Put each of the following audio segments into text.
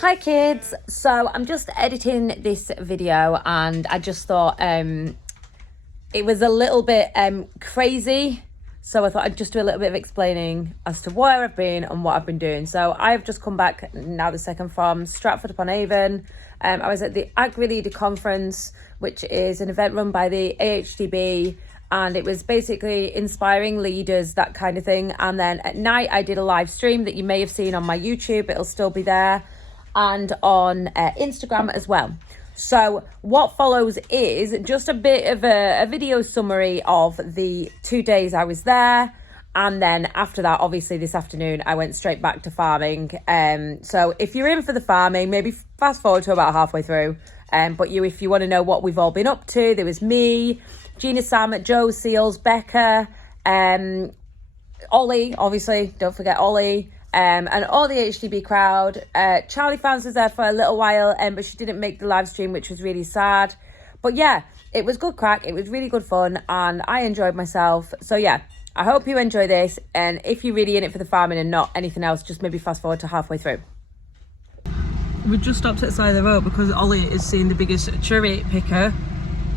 Hi kids, so I'm just editing this video and I just thought it was a little bit crazy, so I thought I'd just do a little bit of explaining as to where I've been and what I've been doing. So I've just come back now the second from Stratford-upon-Avon. I was at the Agrileader conference, which is an event run by the Ahdb, and it was basically inspiring leaders, that kind of thing. And then at night I did a live stream that you may have seen on my YouTube, it'll still be there, and on Instagram as well. So what follows is just a bit of a video summary of the 2 days I was there, and then after that, obviously this afternoon I went straight back to farming. So if you're in for the farming, maybe fast forward to about halfway through, but if you want to know what we've all been up to, there was me, Gina, Sam, Joe, Seals, Becca, Ollie, obviously don't forget Ollie, and all the HDB crowd. Charlie Fans was there for a little while, but she didn't make the live stream, which was really sad. But yeah, it was good crack, it was really good fun, and I enjoyed myself. So yeah, I hope you enjoy this, and if you're really in it for the farming and not anything else, just maybe fast forward to halfway through. We just stopped at the side of the road because Ollie is seeing the biggest cherry picker.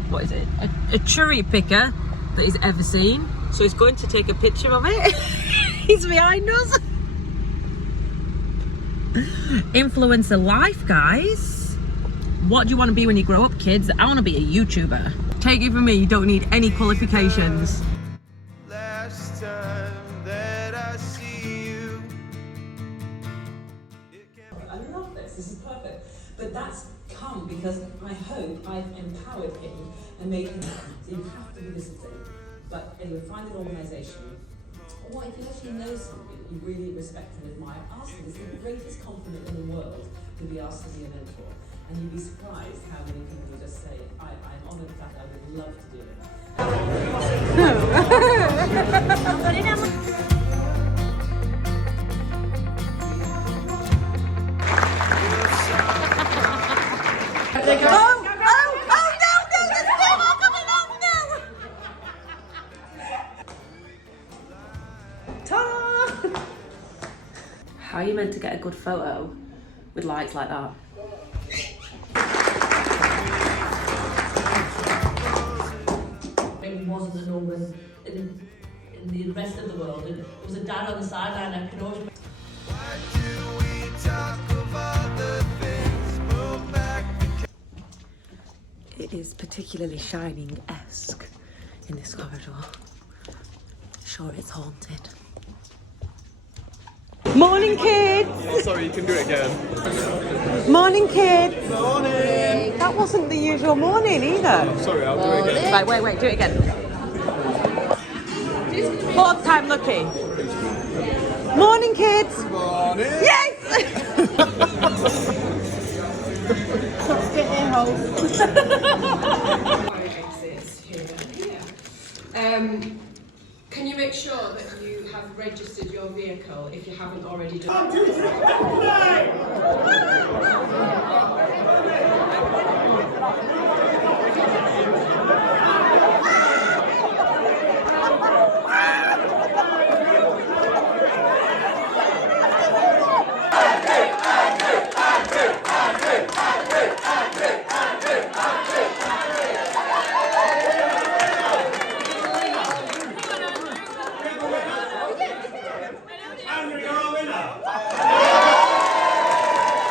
What is it? A cherry picker that he's ever seen. So he's going to take a picture of it. He's behind us. Influencer life, guys. What do you want to be when you grow up, kids? I want to be a YouTuber. Take it from me, you don't need any qualifications. Last time that I see you. I love this is perfect. But that's come because I hope I've empowered him and made him happy. So you have to do this thing. But anyway, find an organisation. Or if you actually know somebody that you really respect and admire, ask them. It's the greatest compliment in the world to be asked to be a mentor. And you'd be surprised how many people will just say, I'm honoured that I would love to do it. How are you meant to get a good photo with lights like that? It wasn't an organ in the rest of the world. And it was a dad on the sideline. I could always. Why do we talk of other things? Move back. It is particularly Shining-esque in this corridor. Sure, it's haunted. Morning, kids! Oh, sorry, you can do it again. Morning, kids! Morning! That wasn't the usual morning either. Sorry, I'll do it again. Right, wait, do it again. Fourth time lucky. Morning, kids! Morning! Yes! Can you make sure that you have registered your vehicle if you haven't already done?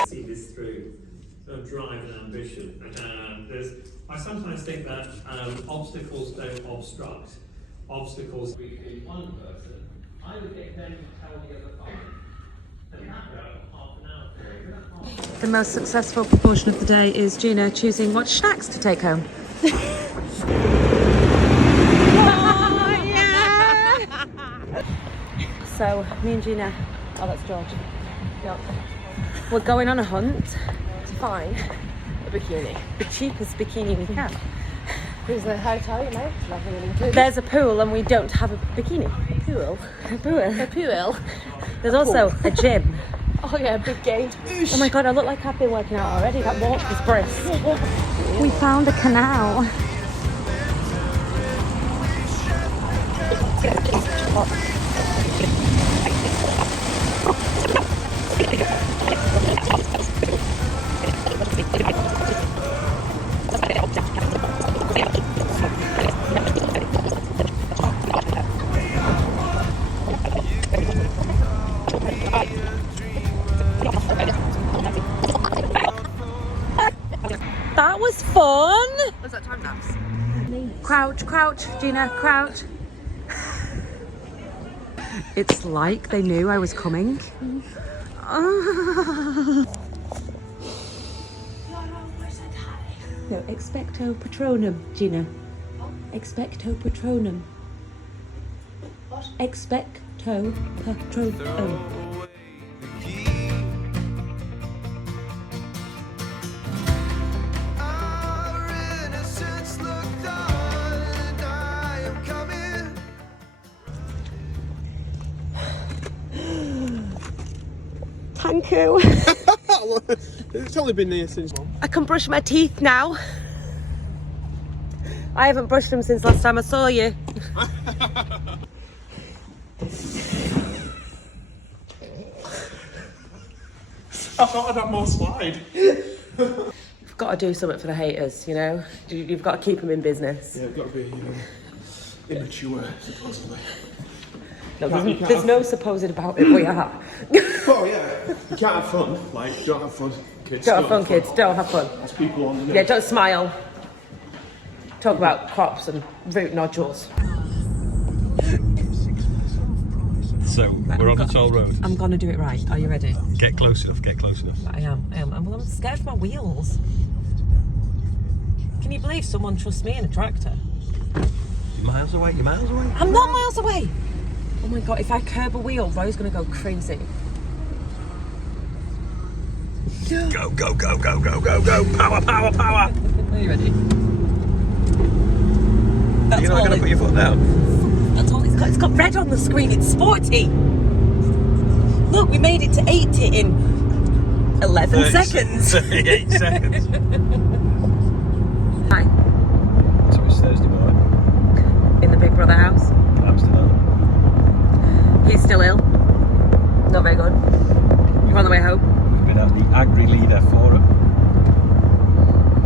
See this through drive and ambition. I sometimes think that obstacles don't obstruct. Obstacles. We be one person. I would get them to tell the other five. And that go half an hour. The most successful proportion of the day is Gina choosing what snacks to take home. So, me and Gina, oh that's George, yep. We're going on a hunt to find a bikini. The cheapest bikini we can. There's a hotel, you know, nothing included. There's a pool and we don't have a bikini. A pool? A pool. A pool. There's also a gym. Oh yeah, big gate. Oh my god, I look like I've been working out already. That walk was brisk. We found a canal. Crouch, crouch, Gina, crouch. It's like they knew I was coming. No, expecto patronum, Gina. Expecto patronum. What? Expecto patronum. away the key. Our innocence looked on. I am coming. Thank you. It's only been there since. I can brush my teeth now. I haven't brushed them since last time I saw you. I thought I'd have more slide. You've got to do something for the haters, you know? You've got to keep them in business. Yeah, I've got to be immature, supposedly. No, there's no supposed about it, we are. Oh yeah, you can't have fun. Like, don't have fun, kids. Don't have fun, kids, don't have fun. There's people on the Yeah, don't smile. Talk about crops and root nodules. So, we're on the toll road. I'm gonna do it right. Are you ready? Get close enough, get close enough. I am. Well, I'm scared for my wheels. Can you believe someone trusts me in a tractor? You're miles away, you're miles away. I'm not miles away. Oh my God, if I curb a wheel, Roy's gonna go crazy. Go, go, go, go, go, go, go. Power, power, power. Are you ready? That's You're not going to put your foot down? That's all it's got. It's got red on the screen. It's sporty. Look, we made it to 80 in 11 seconds. 38 seconds. Hi, So it's Thursday morning. in the Big Brother house. Amsterdam. He's still ill. Not very good. You're on the way home. We've been at the Agrileader forum.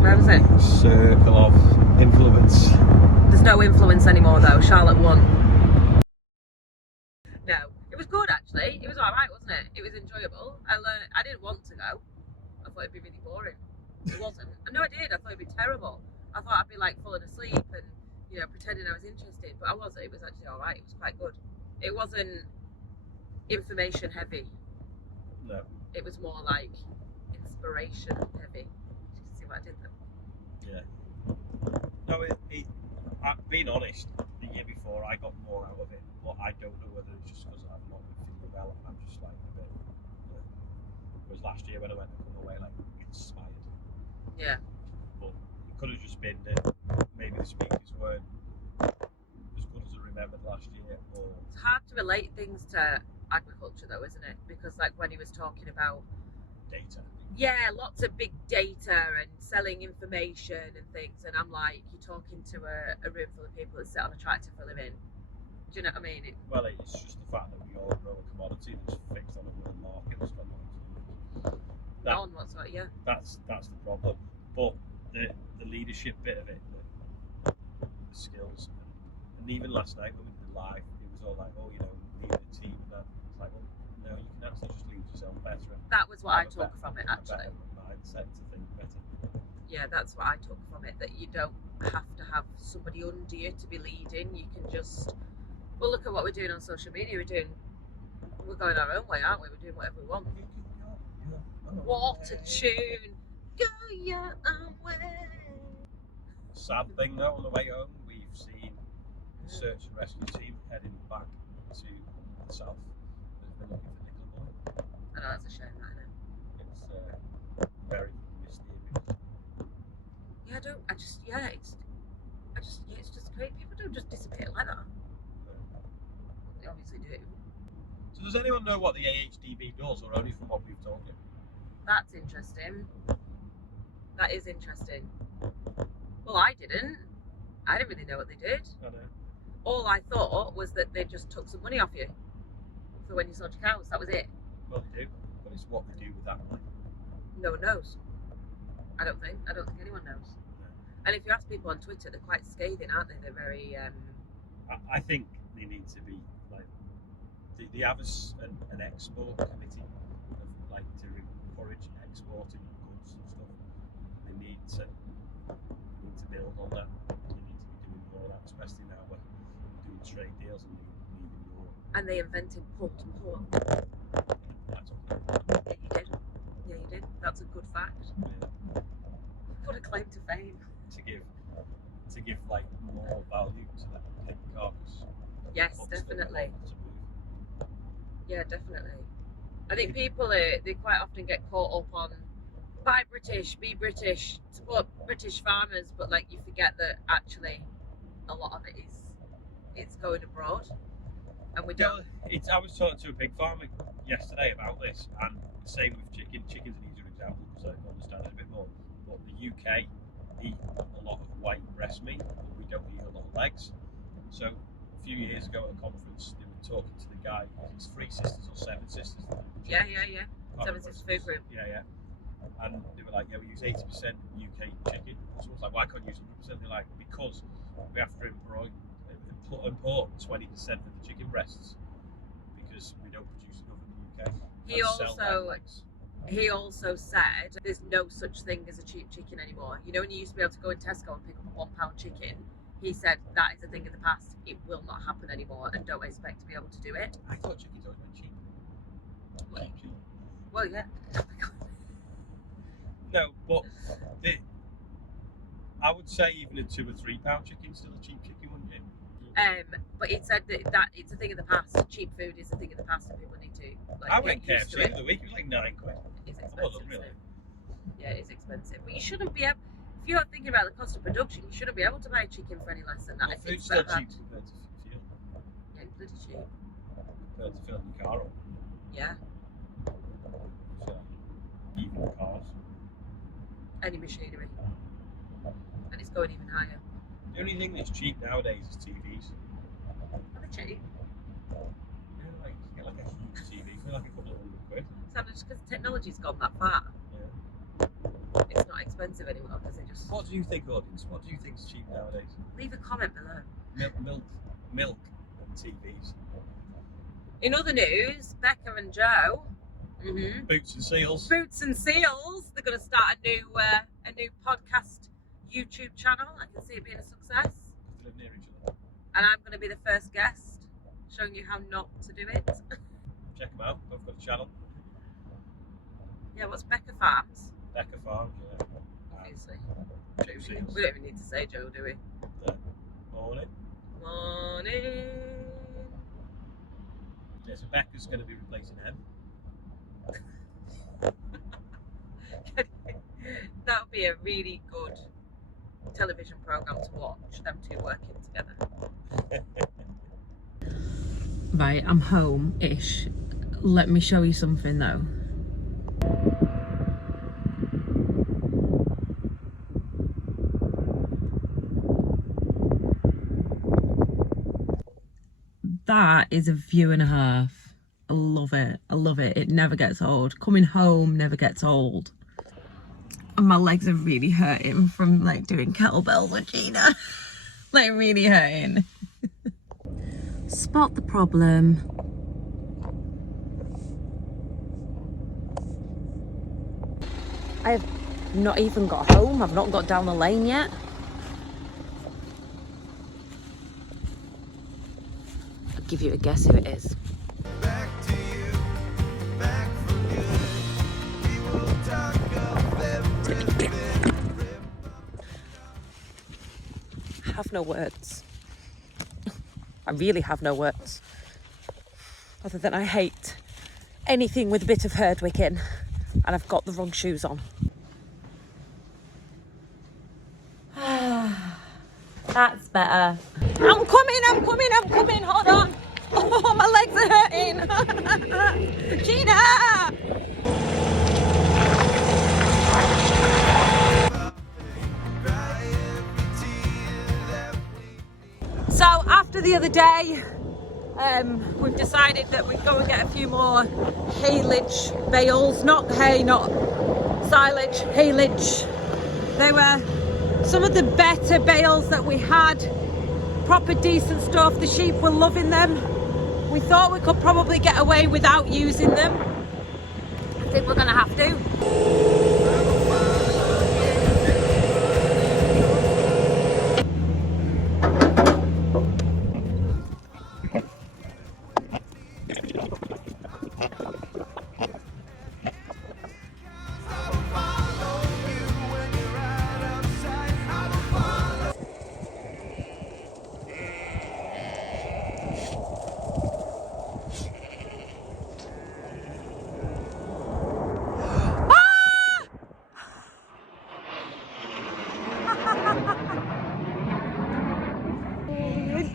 Where was it? Circle of influence. There's no influence anymore though. Charlotte won. No, it was good actually. It was alright, wasn't it? It was enjoyable. I didn't want to go. I thought it'd be really boring. It wasn't. No, I did. I thought it'd be terrible. I thought I'd be like falling asleep and, you know, pretending I was interested, but I wasn't. It was actually alright. It was quite good. It wasn't information heavy. No. It was more like inspiration heavy. Did you see what I did there? Yeah. No, being honest, the year before I got more out of it, but I don't know whether it's just because I'm not feeling well. I'm just like a bit. It was last year when I went to come away like inspired. Yeah. But it could have just been that maybe the speakers weren't as good as I remembered last year. Or It's hard to relate things to agriculture though, isn't it? Because like when he was talking about, data. yeah, lots of big data and selling information and things, and I'm like, you're talking to a room full of people that sit on a tractor for a living. Do you know what I mean? Well, it's just the fact that we all grow a commodity that's fixed on a world market. That's got nothing to do with it. No one wants what, yeah. That's the problem. But the leadership bit of it, the skills, and even last night when we did the live, it was all like, oh, you know, lead a team and that. It's like, well, no, you can actually just lead yourself better. That was what I Have a took better- from it a actually. better mindset to think better. Yeah, that's what I took from it, that you don't have to have somebody under you to be leading. You can just, well, look at what we're doing on social media. We're going our own way, aren't we? We're doing whatever we want. What a tune! Go your own way. Sad thing though, on the way home, we've seen the search and rescue team heading back to the south. They've been looking for Nicola Boy. I know, that's a shame, I know. It's very mysterious. Yeah, it's just great. People don't just disappear like that. They obviously do. So does anyone know what the Ahdb does, or only from what we've told you? That's interesting. That is interesting. Well, I didn't really know what they did. I know. All I thought was that they just took some money off you for when you sold your cows. That was it. Well, they do, but it's what they do with that money. No one knows. I don't think anyone knows. And if you ask people on Twitter, they're quite scathing, aren't they? They're very. I think they need to be like they have an export committee of, like, to encourage exporting goods and stuff. They need to build on that. They need to be doing more of trade deals and needed more. And they invented pulled pork. That's okay. Yeah, you did. Yeah, you did. That's a good fact. Yeah. What a claim to fame. To give like more value to that pig carcass. Yes, Obviously, definitely. to move. Yeah, definitely. I think people they quite often get caught up on buy British, be British, support British farmers, but like you forget that actually a lot of it is it's going abroad, and we don't. I was talking to a pig farmer yesterday about this, and same with chicken. Chicken's an easier example because I understand it a bit more. But the UK eat a lot of white breast meat, but we don't eat a lot of legs. So a few years ago at a conference, they were talking to the guy. It's 3 sisters or 7 sisters. Yeah. 7 Sisters Food Group. Yeah. And they were like, yeah, we use 80% UK chicken. So I was like, why can't you use 100%? They're like, because we have to import 20% of the chicken breasts because we don't produce enough in the UK. He also said there's no such thing as a cheap chicken anymore. You know, when you used to be able to go in Tesco and pick up a £1 chicken, he said that is a thing of the past. It will not happen anymore, and don't expect to be able to do it. I thought chicken's always been cheap. Cheap. Well, yeah. No, but I would say even a £2 or £3 chicken's still a cheap chicken, wouldn't it? But it said that it's a thing of the past. Cheap food is a thing of the past, and people need to like I went get used to KFC it. the other week. It was like £9. It's I expensive. wasn't really. Yeah, it's expensive. But you shouldn't be able. If you're thinking about the cost of production, you shouldn't be able to buy chicken for any less than that. Well, If food's it's still better. cheap compared to fuel. Yeah, it's bloody cheap. Compared to filling your car up. Yeah, So, even cars. any machinery, and it's going even higher. The only thing that's cheap nowadays is TVs. Are they cheap? You know, like you get like a huge TV for like a couple of £100. So just because technology's gone that far, Yeah. it's not expensive anymore because they just. What do you think, audience? What do you think is cheap nowadays? Leave a comment below. Milk and TVs. In other news, Becca and Joe. Boots and seals. Boots and Seals. They're going to start a new podcast YouTube channel. I can see it being a success. They live near each other. And I'm going to be the first guest, showing you how not to do it. Check them out. Both got a channel. Yeah, what's Becca Farms? Becca Farms, yeah. Obviously. Two seals. We don't even need to say Joe, do we? Morning. Morning. Yeah, so Becca's going to be replacing him. That would be a really good television program to watch, them two working together. Right, I'm home-ish. Let me show you something though. That is a view and a half. I love it. I love it. It never gets old. Coming home never gets old. And my legs are really hurting from like doing kettlebells with Gina. Like really hurting. Spot the problem. I've not even got home. I've not got down the lane yet. I'll give you a guess who it is. Back to you, back for good. We will talk of everything. I have no words. I really have no words. Other than I hate anything with a bit of Herdwick in, and I've got the wrong shoes on. That's better. I'm coming, hold on. Oh, my legs are hurting. Gina! So after the other day, we've decided that we'd go and get a few more haylage bales, not hay, not silage, haylage. They were some of the better bales that we had, proper decent stuff. The sheep were loving them. We thought we could probably get away without using them. I think we're gonna have to.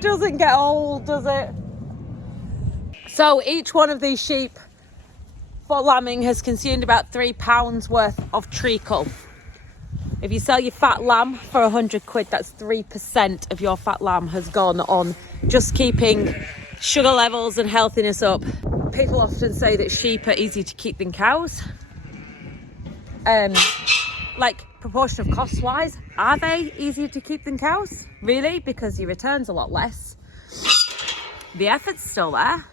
doesn't get old, does it? So each one of these sheep for lambing has consumed about £3 worth of treacle. If you sell your fat lamb for 100 quid, that's 3% of your fat lamb has gone on just keeping sugar levels and healthiness up. People often say that sheep are easier to keep than cows. Like proportion of cost wise, are they easier to keep than cows? Really? Because your return's a lot less. The effort's still there.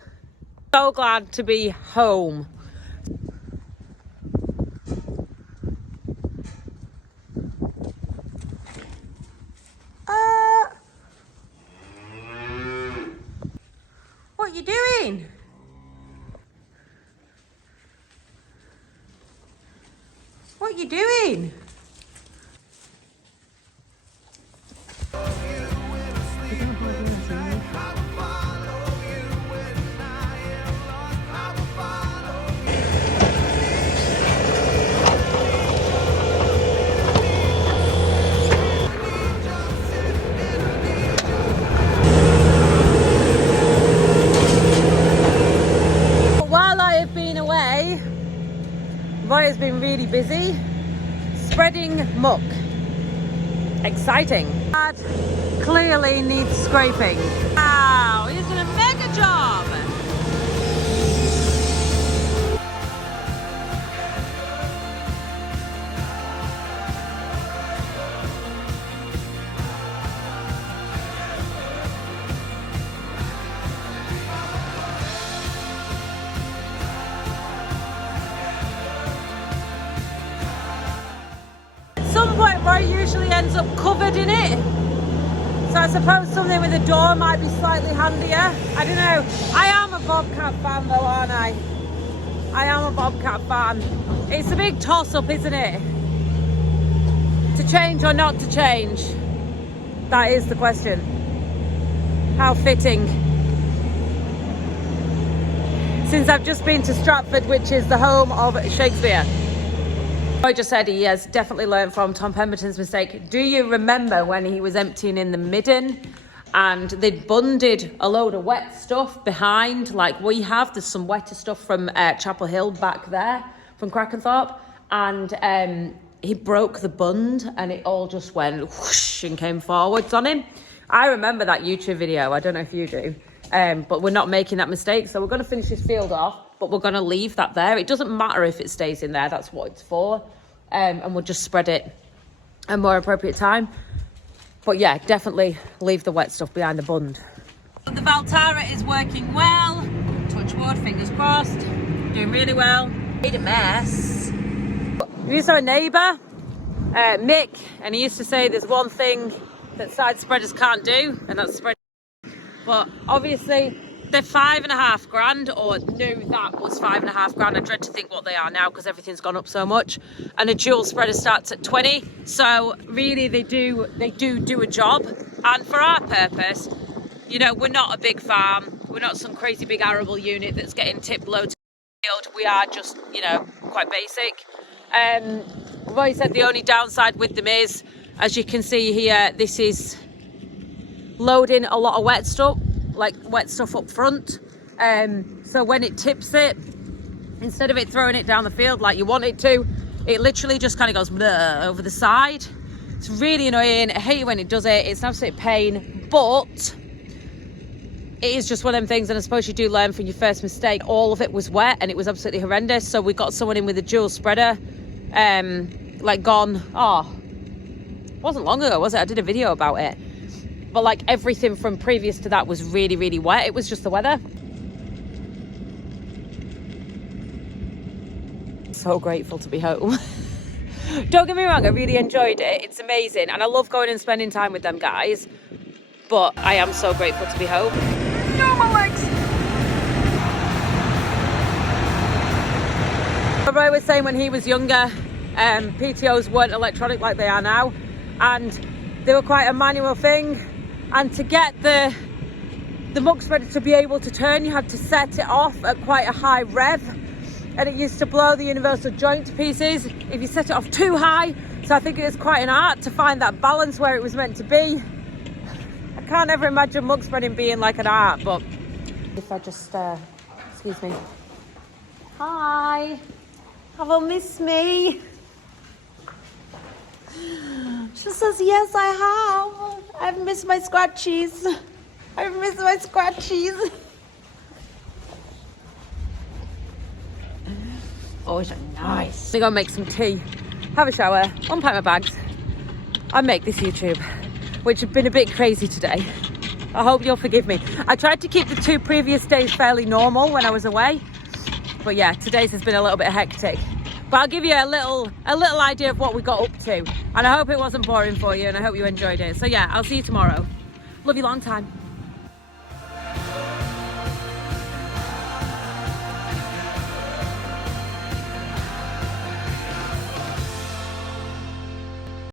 So glad to be home. What are you doing? What are you doing? While I have been away, Roy has been really busy spreading muck. Exciting. Dad clearly needs scraping. Wow, he's doing a mega job. Roy usually ends up covered in it, so I suppose something with a door might be slightly handier. I don't know. I am a Bobcat fan though, aren't I? I am a Bobcat fan. It's a big toss-up, isn't it? To change or not to change? That is the question. How fitting. Since I've just been to Stratford, which is the home of Shakespeare. I just said he has definitely learned from Tom Pemberton's mistake. Do you remember when he was emptying in the midden and they'd bunded a load of wet stuff behind, like we have? There's some wetter stuff from Chapel Hill back there, from Crackenthorpe, and he broke the bund and it all just went whoosh and came forwards on him. I remember that YouTube video. I don't know if you do, but we're not making that mistake. So we're going to finish this field off, but we're going to leave that there. It doesn't matter if it stays in there. That's what it's for. And we'll just spread it at a more appropriate time. But yeah, definitely leave the wet stuff behind the bund. The Valtara is working well. Touch wood, fingers crossed. Doing really well. Made a mess. We used to have a neighbour, Mick, and he used to say there's one thing that side spreaders can't do, and that's spread. But obviously they're £5,500, or knew that was £5,500. I dread to think what they are now because everything's gone up so much. And a dual spreader starts at 20. So really they do a job. And for our purpose, you know, we're not a big farm. We're not some crazy big arable unit that's getting tipped loads of field. We are just, you know, quite basic. Roy said the only downside with them is, as you can see here, this is loading a lot of wet stuff, like wet stuff up front. So when it tips it, instead of it throwing it down the field like you want it to, it literally just kind of goes bleh over the side. It's really annoying. I hate it when it does it. It's an absolute pain, but it is just one of them things, and I suppose you do learn from your first mistake. All of it was wet and it was absolutely horrendous. So we got someone in with a dual spreader, like gone, it wasn't long ago, was it? I did a video about it. But like everything from previous to that was really, really wet. It was just the weather. So grateful to be home. Don't get me wrong, I really enjoyed it. It's amazing. And I love going and spending time with them guys. But I am so grateful to be home. No, my legs! Roy was saying when he was younger, PTOs weren't electronic like they are now. And they were quite a manual thing. And to get the muck spreader to be able to turn, you had to set it off at quite a high rev, and it used to blow the universal joint to pieces if you set it off too high. So I think it was quite an art to find that balance where it was meant to be. I can't ever imagine mug spreading being like an art, but if I just, excuse me. Hi. Have you missed me? She says, yes, I have. I've missed my scratchies. I've missed my scratchies. Oh, it's nice. I'm gonna make some tea, have a shower, unpack my bags, and make this YouTube, which has been a bit crazy today. I hope you'll forgive me. I tried to keep the 2 previous days fairly normal when I was away, but yeah, today's has been a little bit hectic. But I'll give you a little idea of what we got up to, and I hope it wasn't boring for you, and I hope you enjoyed it. So yeah, I'll see you tomorrow. Love you long time.